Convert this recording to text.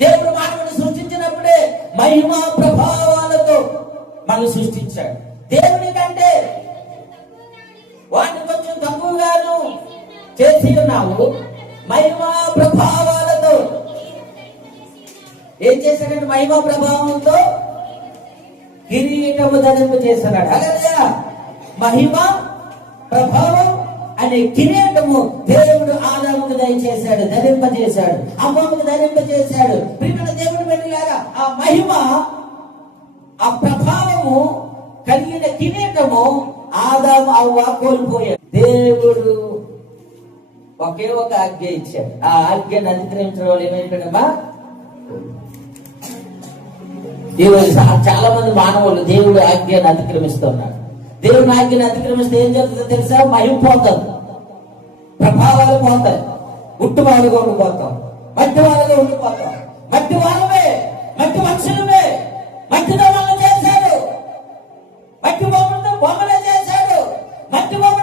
దేవుడు మానవుని సృష్టించినప్పుడే మహిమ ప్రభావాలతో మనం సృష్టించాడు. దేవుని కంటే వాటిని కొంచెం తక్కువగాను చేసి ఉన్నావు. మహిమ ప్రభావాలతో ఏం చేశాడంటే మహిమ ప్రభావంతో కిరీటము ధరింప చేస్తున్నాడు. హల్లెలూయా. మహిమ ప్రభావం అనే కిరీటము దేవుడు ఆదాముకు దయచేశాడు, ధరింపజేశాడు, అమ్మకు ధరింపజేశాడు. ప్రియమైన దేవుడు వెళ్ళారా, ఆ మహిమ ఆ ప్రభావము కలిగిన కిరీటము ఆదాము అవ్వ కోల్పోయాడు. దేవుడు ఒకే ఒక ఆజ్ఞ ఇచ్చాడు. ఆ ఆజ్ఞను అతిక్రమించడం వల్ల ఏమైపోయాడమ్మా, చాలా మంది మానవులు దేవుడు ఆజ్ఞను అతిక్రమిస్తున్నారు. దేవుని ఆజ్ఞను అతిక్రమిస్తే ఏం జరుగుతుందో తెలుసా? మహిమ పోతుంది, ప్రభావాలు పోతాయి, ఉట్టు వాళ్ళుగా ఉండిపోతాం, మట్టి వాళ్ళగా ఉండిపోతాం. మట్టి వాళ్ళమే, మట్టి మనుషులమే, మట్టితో మనం చేశాడు, మట్టి బొమ్మలతో బొమ్మలే చేశాడు, మట్టి బొమ్మ